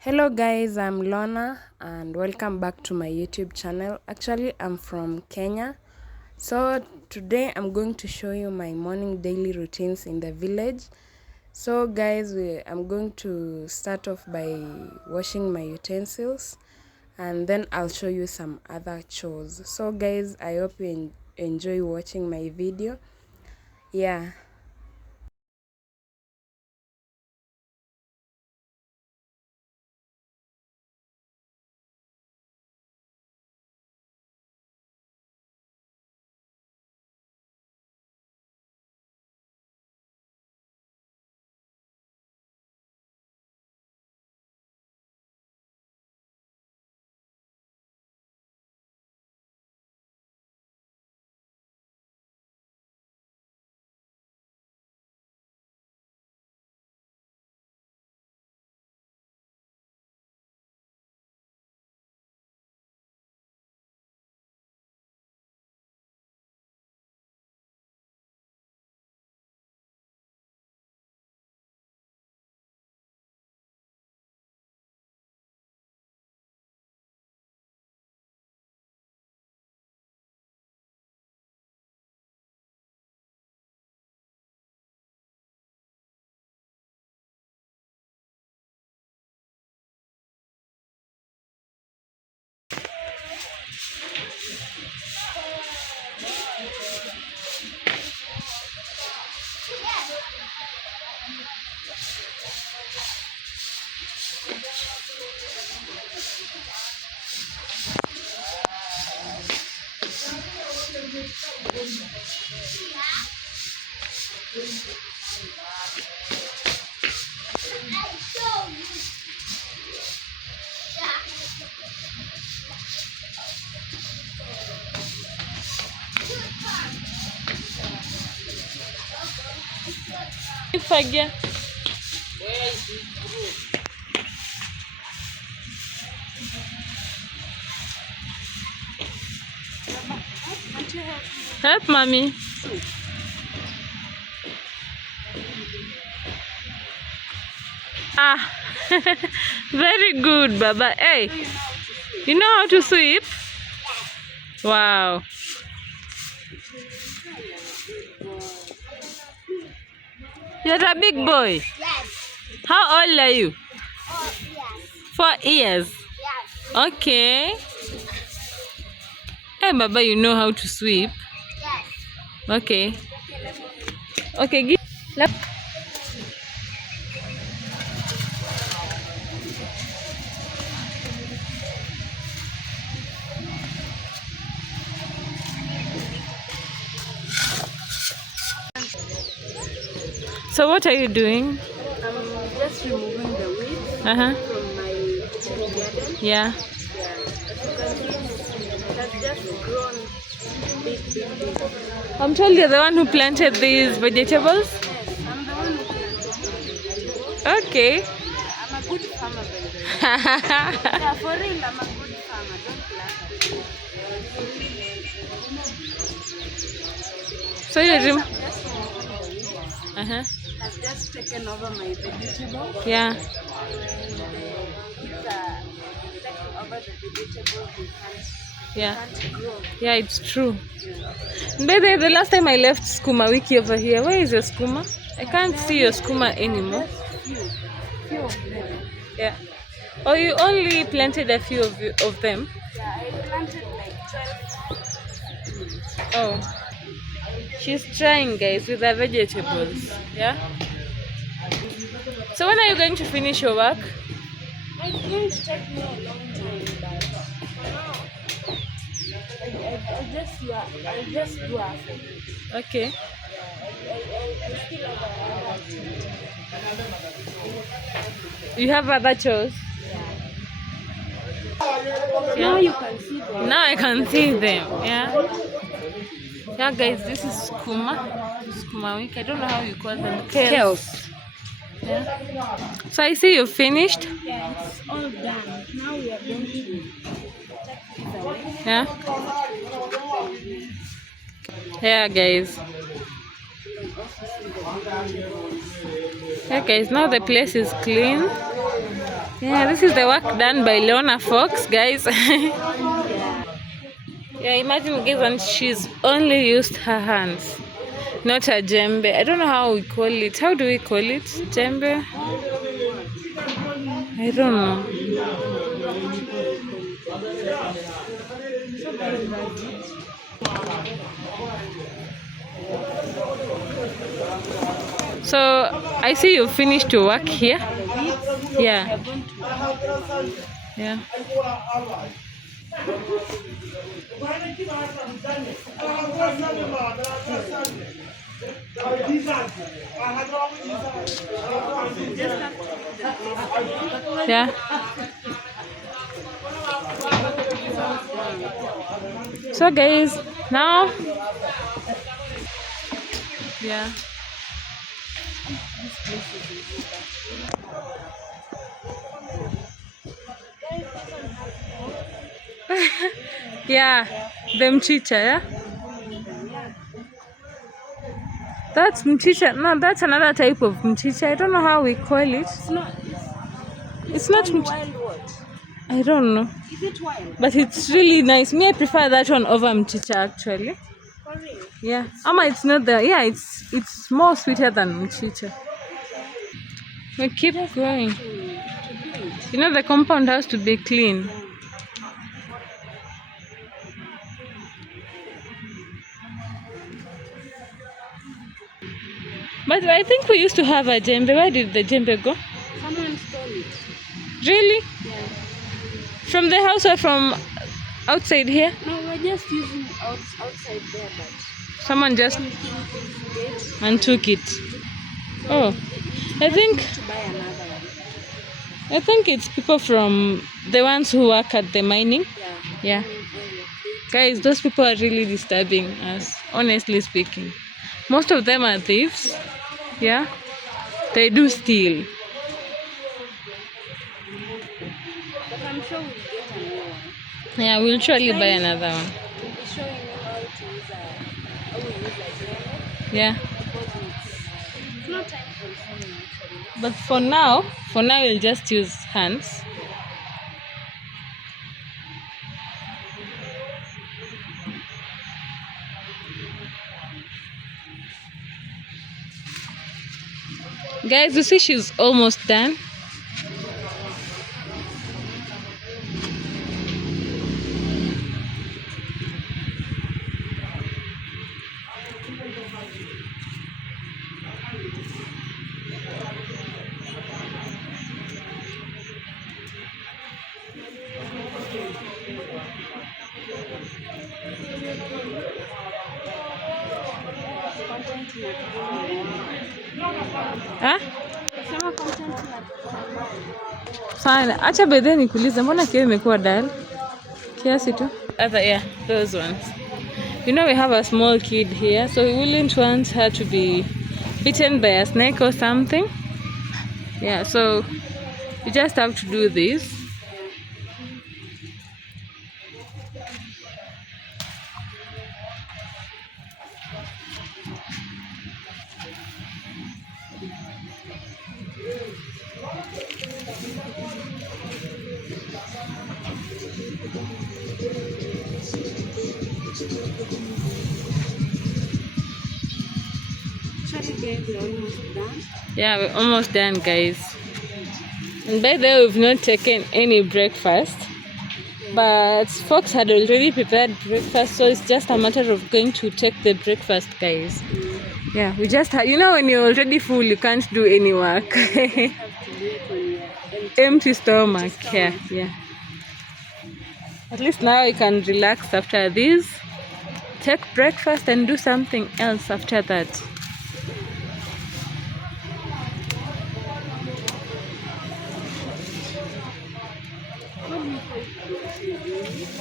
Hello guys, I'm Lona and welcome back to my YouTube channel. Actually, I'm from Kenya. So today I'm going to show you my morning daily routines in the village. So guys, I'm going to start off by washing my utensils and then I'll show you some other chores. So guys, I hope you enjoy watching my video. Yeah. Fagia. Help mommy. Ah, very good, Baba. Hey, you know how to sweep? Wow. You're a big boy. Yes. How old are you? Oh, yes. 4 years. Yes. Okay. Hey, Baba, you know how to sweep? Yes. Okay. Okay, give. So what are you doing? I'm just removing the weeds Uh-huh. from my kitchen garden. Yeah. Has just grown big. I'm told you're the one who planted these vegetables. Yes, I'm the one who planted. Okay. I'm a good farmer, by the way. Yeah, for real, I'm a good farmer. Don't laugh at me. So you Guys, rem- I'm just removing the weeds. Uh-huh. Has just taken over my vegetables. Yeah. And the weeds are taking over the vegetables. Yeah. Can't grow. Yeah, it's true. Yeah. By the last time I left skuma wiki over here, where is your skuma? I can't see your skuma anymore. Few of them. Yeah. Oh, you only planted a few of them? Yeah, I planted like 12. Oh. She's trying, guys, with the vegetables. Yeah. So when are you going to finish your work? It's going to take me a long time, but for now, I just do half of it. Okay. I still have other things. You have other chores? Now you can see them. Now I can see them. Yeah. Yeah, guys, this is skuma week. I don't know how you call them. Kales. Yeah. So I see you finished. Yeah, it's all done. Now we are going to take these away. Yeah. Yeah, guys. Yeah, guys. Now the place is clean. Yeah, this is the work done by Leona Fox, guys. Yeah, imagine guys, and she's only used her hands, not a djembe. I don't know how we call it. How do we call it? Djembe? I don't know. So I see you finished your work here. Yeah. Yeah. Yeah. So guys, now yeah. Yeah, the mchicha, yeah? That's mchicha. No, that's another type of mchicha. I don't know how we call it. It's not Wild what? I don't know. Is it wild? But it's really nice. Me, I prefer that one over mchicha actually. For real? Yeah. Ama, it's not the yeah, it's more sweeter than mchicha. We keep going. You know the compound has to be clean. But I think we used to have a djembe. Where did the djembe go? Someone stole it. Really? Yeah. From the house or from outside here? No, we're just using outside there, but Someone just gate. and took it. Oh, I think To buy another one. I think it's people from the ones who work at the mining. Yeah. Yeah. Guys, those people are really disturbing us, honestly speaking. Most of them are thieves. Yeah. They do steal. But I'm sure we'll get a new one. Yeah, we'll surely buy another one. We'll be showing you how we use a blender. Yeah. Because it's not time consuming actually. But for now we'll just use hands. Guys, you see she's almost done. Huh? Sema content ya Fine. Acha bedhe nikuulize, mbona kioo imekuwa dull? Kiasi tu. Yeah, those ones. You know we have a small kid here, so we wouldn't want her to be bitten by a snake or something. Yeah, so you just have to do this. Sorry guys, we're almost done. Yeah, we're almost done, guys. And by the way, we've not taken any breakfast. But Fox had already prepared breakfast, so it's just a matter of going to take the breakfast, guys. Yeah, we just you know, when you're already full, you can't do any work. Empty stomach. Yeah. At least now I can relax after this. Take breakfast and do something else after that.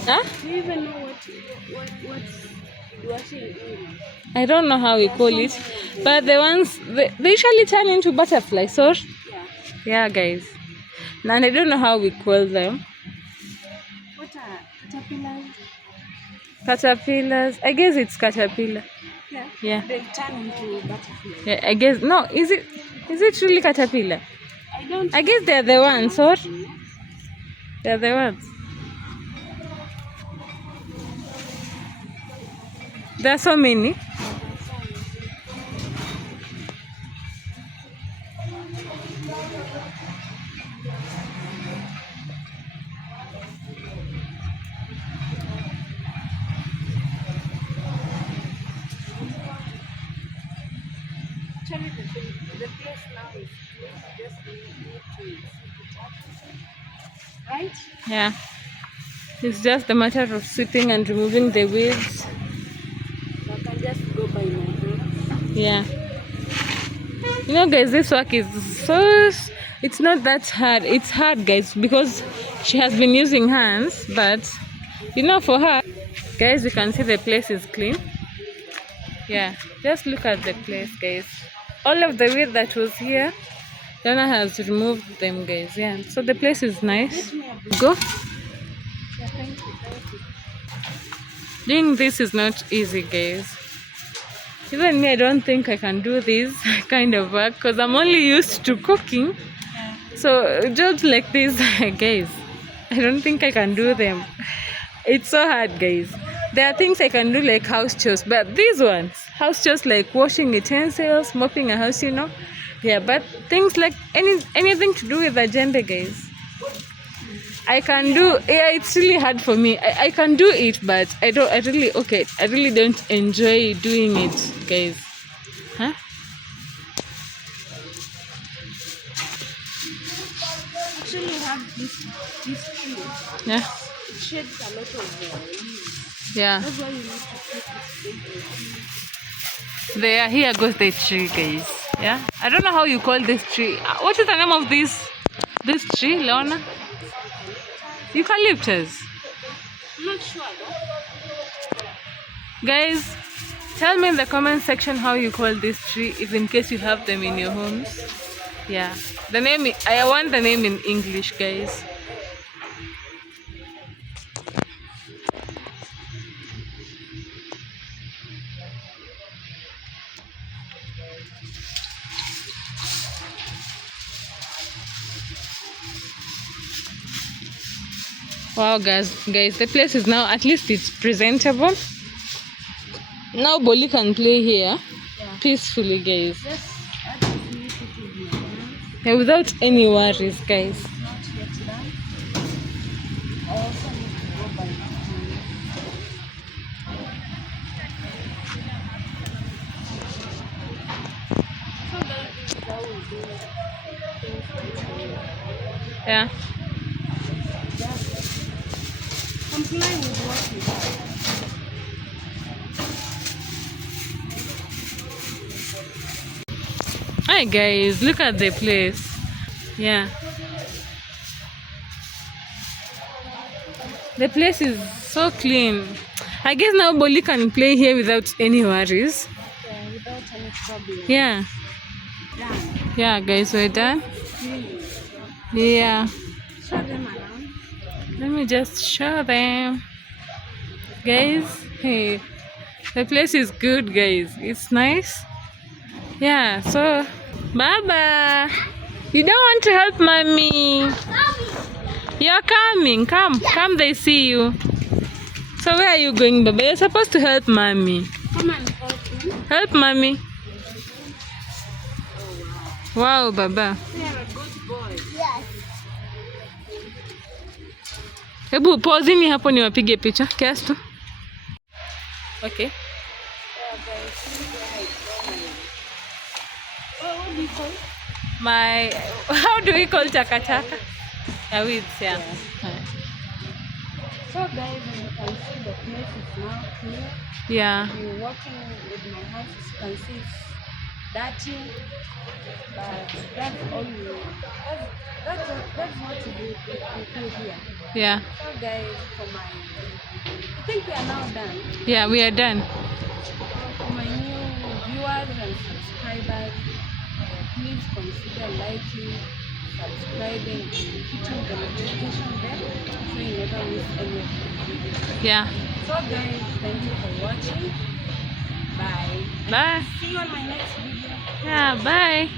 Huh? Do you even know what's washing in? I don't know how we call it, but the ones they usually turn into butterflies, or yeah, guys. And I don't know how we call them. What are caterpillars? Caterpillars. I guess it's caterpillar. Yeah. They turn into butterflies. Yeah, I guess no. Is it really caterpillar? I don't. I guess they're the ones, or Yeah, there was. There are so many. Actually, the place now is clean. Just need to see the church, right? Yeah. It's just a matter of sweeping and removing the weeds. So I can just go by my hands. Yeah. You know, guys, this work is it's not that hard. It's hard, guys, because she has been using hands, but you know, for her, guys, you can see the place is clean. Yeah, just look at the place, guys. All of the weed that was here, Donna has removed them, guys. Yeah, so the place is nice. Go. Yeah, thank you, thank you. Doing this is not easy, guys. Even me, I don't think I can do this kind of work because I'm only used to cooking. So jobs like this, guys, I don't think I can do them. It's so hard, guys. There are things I can do like house chores, but these ones, house chores like washing utensils, mopping a house, you know. Yeah, but things like anything to do with agenda, guys, I can do. Yeah, it's really hard for me. I can do it, but I don't. I really don't enjoy doing it, guys. Huh? Actually, I have this tree. Yeah. It sheds a lot of leaves. Yeah. That's why you need to keep it daily. There, here goes the tree, guys. Yeah. I don't know how you call this tree. What is the name of this tree, Leona? Eucalyptus. I'm not sure though. Guys, tell me in the comment section how you call this tree, if in case you have them in your homes. Yeah. The name, I want the name in English, guys. Wow, guys, the place is now, at least it's presentable. Now Boli can play here peacefully, guys. Just add this new put in my hands. Yeah, without any worries, guys. Not yet done. I also need to go by my hands. So guys, this is how we do things today. Yeah. Just comply with what we have. Hi, guys, look at the place. Yeah. The place is so clean. I guess now Boli can play here without any worries. Yeah, without any problem. Yeah. Done. Yeah, guys, we're done. Clean. Yeah. Show them around. Let me just show them. Guys, hey, the place is good, guys. It's nice. Yeah, so Baba, you don't want to help mommy? You're coming. Come, they see you. So where are you going, Baba? You're supposed to help mommy. Come and help me. Help mommy. Wow, Baba. You are a good boy. Hebu pozini hapo niwapige picha kiasi tu. Okay. Yeah, guys, see where I go. Oh, what do you call it? How do we call chakachaka? Yeah, weeds, yeah. So guys, as you can see, the place is now clear. Yeah. You're walking with my hands, as you can see it's dirty, but that's all that's what we do here. Yeah. So guys, I think we are now done. Yeah, we are done. For my new viewers and subscribers, please consider liking, subscribing, and hitting the notification bell so you never miss any of the videos. Yeah. So guys, thank you for watching. Bye. Bye. See you on my next video. Yeah, bye.